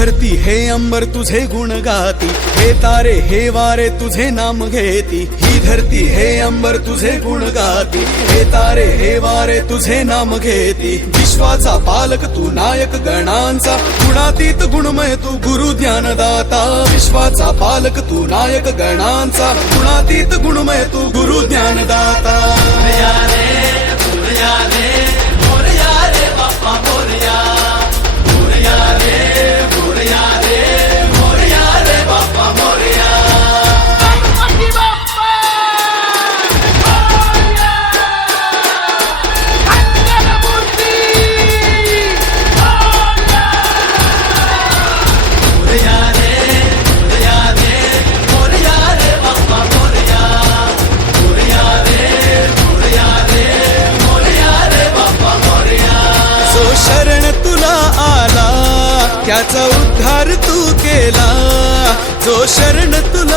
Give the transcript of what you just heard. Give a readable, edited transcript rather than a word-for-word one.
धरती हे अंबर तुझे गुण गाती, हे तारे हे वारे तुझे नाम घेती। ही धरती हे अंबर तुझे गुण गाती, हे तारे हे वारे तुझे नाम घेती। विश्वाचा पालक तू नायक गणांचा, गुणातीत गुणमय तू गुरु ज्ञानदाता। विश्वाचा पालक तू नायक गणांचा, गुणातीत गुणमय तू गुरु ज्ञानदाता। त्याचा उद्धार तू केला, जो शरण तुला